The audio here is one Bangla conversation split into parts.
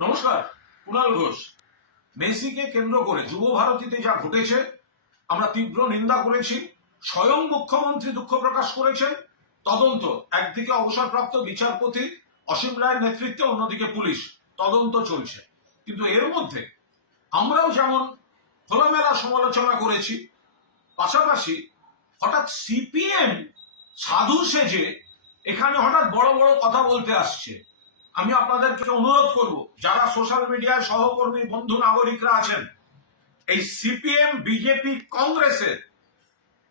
নমস্কার, কুণাল ঘোষ। মেসিকে কেন্দ্র করে যুব ভারতীতে যা ঘটেছে আমরা তীব্র নিন্দা করেছি। স্বয়ং মুখ্যমন্ত্রী দুঃখ প্রকাশ করেছেন। তদন্ত, একদিকে অবসরপ্রাপ্ত বিচারপতি অসীম রায়ের নেতৃত্বে, অন্যদিকে পুলিশ তদন্ত চলছে। কিন্তু এর মধ্যে আমরাও যেমন খোলামেলা সমালোচনা করেছি, পাশাপাশি হঠাৎ সিপিএম সাধু সেজে এখানে হঠাৎ বড় বড় কথা বলতে আসছে। আমি আপনাদেরকে অনুরোধ করব, যারা সোশ্যাল মিডিয়ায় সহকর্মী বন্ধু নাগরিকরা আছেন, এই সিপিএম বিজেপি কংগ্রেসের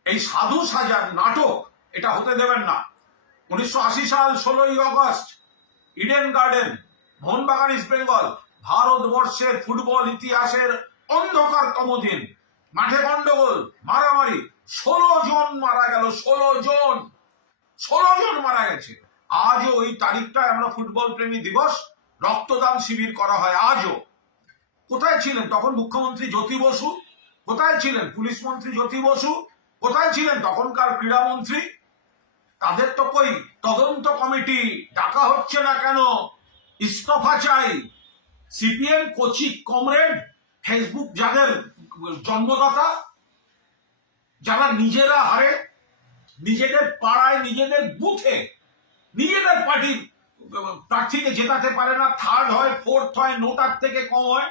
এই সাধু সাজার নাটক এটা হতে দেবেন না। 1980 সাল 16ই August Eden garden, Mohun Bagan east Bengal, ভারতবর্ষের ফুটবল ইতিহাসের অন্ধকারতম দিন। মাঠে গন্ডগোল, মারামারি, 16 জন মারা গেল। 16 জন মারা গেছে। আজও ওই তারিখটায় আমরা ফুটবল প্রেমী দিবস, রক্তদান শিবির করা হয়। আজও কোথায় ছিলেন তখন মুখ্যমন্ত্রী জ্যোতি বসু? কোথায় ছিলেন পুলিশ মন্ত্রী জ্যোতি বসু? কোথায় ছিলেন তখনকার ক্রীড়ামন্ত্রী? তাদের তো কই তদন্ত কমিটি ডাকা হচ্ছে না কেন? ইস্তফা চাই। সিপিএম কোচি কমরেড, ফেসবুক যাদের জন্মদাতা, যারা নিজেরা হারে, নিজেদের পাড়ায়, নিজেদের বুথে, নিজেদের পার্টির প্রার্থীকে জেতাতে পারে না, থার্ড হয়, ফোর্থ হয়, নোটার থেকে কম হয়,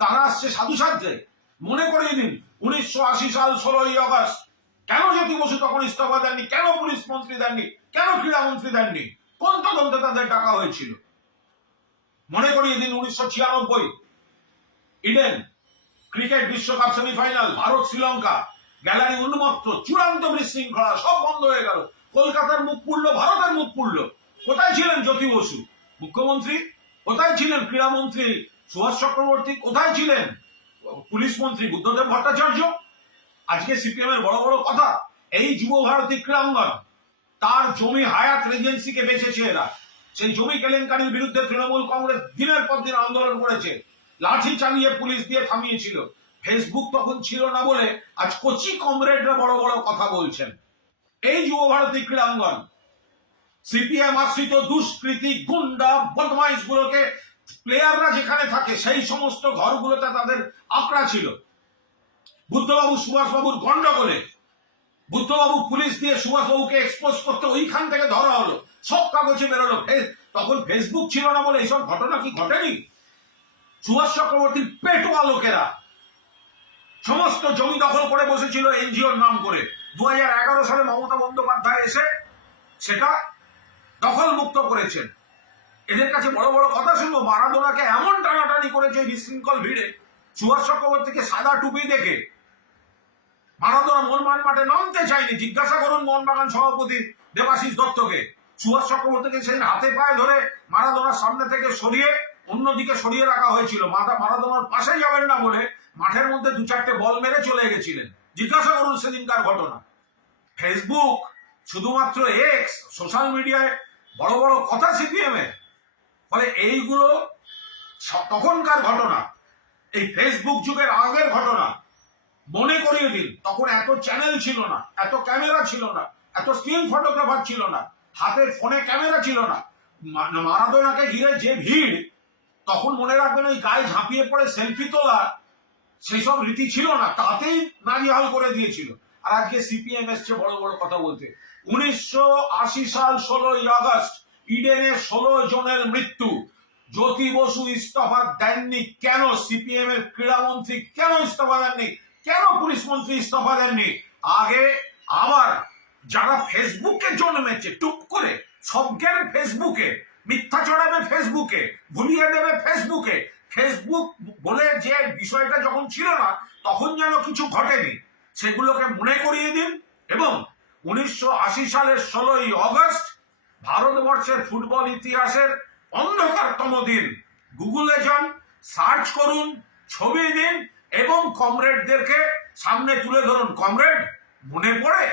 তারা আসছে সাধু সাজতে। মনে করিয়ে দিন 1980 সাল 16ই আগস্ট কেন জ্যোতি বসু তখন ইস্তফা দেননি? কেন পুলিশ মন্ত্রী দেননি? কেন ক্রীড়ামন্ত্রী দেননি? কোন তদন্তে তাদের ডাকা হয়েছিল? মনে করিয়ে দিন 1996 ইডেন ক্রিকেট বিশ্বকাপ সেমিফাইনাল, ভারত শ্রীলঙ্কা, গ্যালারি উন্মত্ত, চূড়ান্ত বিশৃঙ্খলা, সব বন্ধ হয়ে গেল। কলকাতার মুখ পুড়লো, ভারতের মুখ পুড়লো। কোথায় ছিলেন জ্যোতি বসু মুখ্যমন্ত্রী? কোথায় ছিলেন ক্রীড়ামন্ত্রী সুভাষ চক্রবর্তী? কোথায় ছিলেন পুলিশ মন্ত্রী বুদ্ধদেব ভট্টাচার্য? আজকে সিপিএম এর বড় বড় কথা। এই যুব ভারতী ক্রীড়াঙ্গন, তার জমি হায়াত রেজেন্সিকে বেচেছে এরা। সেই জমি কেলেঙ্কারির বিরুদ্ধে তৃণমূল কংগ্রেস দিনের পর দিন আন্দোলন করেছে, লাঠি চালিয়ে পুলিশ দিয়ে থামিয়েছিল। ফেসবুক তখন ছিল না বলে আজ কোচি কমরেডরা বড় বড় কথা বলছেন। এই যুব ভারতী ক্রীড়াঙ্গন সিপিএম আশ্রিত দুষ্কৃতী, গুন্ডা, বদমাইশ গুলোকে, প্লেয়াররা যেখানে থাকে সেই সমস্ত ঘরগুলোতে তাদের আঁকড়া ছিল। বুদ্ধবাবু সুভাষবাবুর গন্ডগোলে বুদ্ধবাবু পুলিশ দিয়ে সুভাষবাবুকে এক্সপোজ করতে ওইখান থেকে ধরা হলো, সব কাগজে বেরোলো। তখন ফেসবুক ছিল না বলে এইসব ঘটনা কি ঘটেনি? সুভাষ চক্রবর্তীর পেটোয়া লোকেরা সমস্ত জমি দখল করে বসেছিল এনজিওর নাম করে। 2011 সালে মমতা বন্দ্যোপাধ্যায় এসে সেটা দখল মুক্ত করেছেন। এদের কাছে বড় বড় কথা শুনবো। মারাদোনাকে এমন টানাটানি করেছে বিশৃঙ্খল ভিড়ে, সুভাষ চক্রবর্তীকে সাদা টুপি দেখে মারাদোনা মোহনবাগান মাঠে নামতে চায়নি। জিজ্ঞাসা করুন মোহনবাগান সভাপতি দেবাশিস দত্তকে। সুভাষ চক্রবর্তীকে সেই হাতে পায়ে ধরে মারাদোনার সামনে থেকে সরিয়ে অন্যদিকে সরিয়ে রাখা হয়েছিল। মারাদোনার পাশে যাবেন না বলে মাঠের মধ্যে 2-4টে বল মেরে চলে গেছিলেন। জিজ্ঞাসা করুন সেদিনকার ঘটনা। ফেসবুক, শুধুমাত্র এক্স, সোশ্যাল মিডিয়ায় বড় বড় কথা সিপিএম এর। ফলে এইগুলো তখনকার ঘটনা, এই ফেসবুক যুগের আগের ঘটনা। মনে করিয়ে দিন, তখন এত চ্যানেল ছিল না, এত ক্যামেরা ছিল না, এত স্টিল ফটোগ্রাফার ছিল না, হাতের ফোনে ক্যামেরা ছিল না। মারাদোনাকে ঘিরে যে ভিড়, তখন মনে রাখবেন ওই গায়ে ঝাঁপিয়ে পড়ে সেলফি তোলা সেই সব রীতি ছিল না, তাতেই নাজেহাল করে দিয়েছিল। আর আজকে সিপিএম এসছে বড় বড় কথা বলতে। 1980 সাল 16ই আগস্ট ইডেনে 16 জনের মৃত্যু। জ্যোতি বসু ইস্তফা দেননি কেন? সিপিএম এর ক্রীড়ামন্ত্রী কেন ইস্তফা দেননি? কেন পুলিশ মন্ত্রী ইস্তফা দেননি? আগে আবার যারা ফেসবুকে জন্মেছে, টুপ করে সব জ্ঞান ফেসবুকে, মিথ্যা চড়াবে ফেসবুকে, ভুলিয়ে দেবে ফেসবুকে। ফেসবুক বলে যে বিষয়টা যখন ছিল না, তখন যেন কিছু ঘটেনি, সেগুলোকে মনে করিয়ে দিন। এবং 1980 সালের 16ই আগস্ট ভারতবর্ষের ফুটবল ইতিহাসের অন্ধকারতম দিন। গুগলে যান, সার্চ করুন, ছবি দিন এবং কমরেডদেরকে সামনে তুলে ধরুন। কমরেড, মনে পড়ে?